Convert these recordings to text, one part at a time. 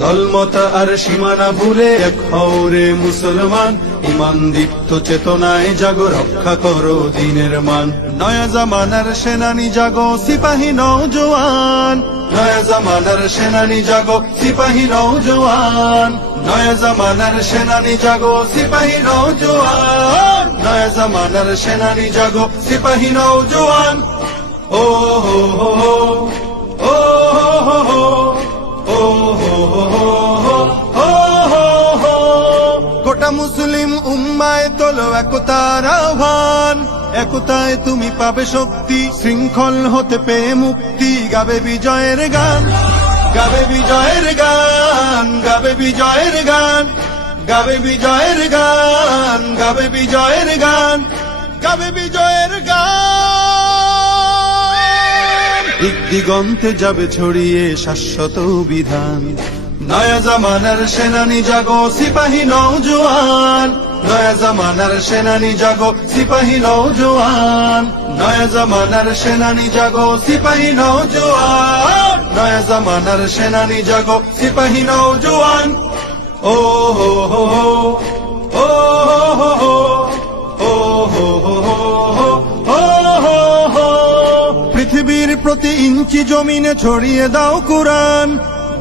দলমত আর সীমানা ভুলে এক হওরে মুসলমান। ইমান দীপ্ত চেতনায় জাগো, রক্ষা করো দিনের মান। নয়া জামানার সেনানি জাগো, সিপাহী নৌজওয়ান নয়া জামানার সেনানি জাগো, সিপাহী নৌজওয়ান নয়া জামানার সেনানি জাগো, সিপাহী নৌজওয়ান নয়া জামানার সেনানি জাগো, সিপাহী নৌজওয়ান ও হো হো গোটা মুসলিম উম্মায় তোলো একতার আহ্বান। একতায় তুমি পাবে শক্তি, শৃঙ্খল হতে পেয়ে মুক্তি, গাবে বিজয়ের গান, গাবে বিজয়ের গান, গাবে বিজয়ের গান, গাবে বিজয়ের গান, গাবে বিজয়ের গান, গাবে বিজয়ের গান। দিগন্তে যাবে ছড়িয়ে শাশ্বত বিধান। নয়া জামানার সেনানি জাগো, সিপাহী নৌজওয়ান নয়া জামানার সেনানি জাগো, সিপাহী নৌজওয়ান নয়া জামানার সেনানি জাগো, সিপাহী নৌজওয়ান নয়া জামানার সেনানি জাগো, সিপাহী নৌজওয়ান ও হো হো হো, ও হো হো। পৃথিবীর প্রতি ইঞ্চি জমিনে ছড়িয়ে দাও কুরআন।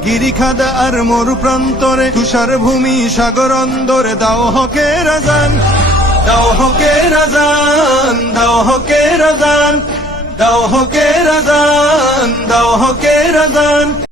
গিরিখাদা আর মরু প্রান্তরে তুষার ভূমি সাগর অন্দরে। দাও হকে রাজান, দাও হকে রাজান, দাও হকে রাজান, দাও হকে রাজান, দাও হকে রাজান।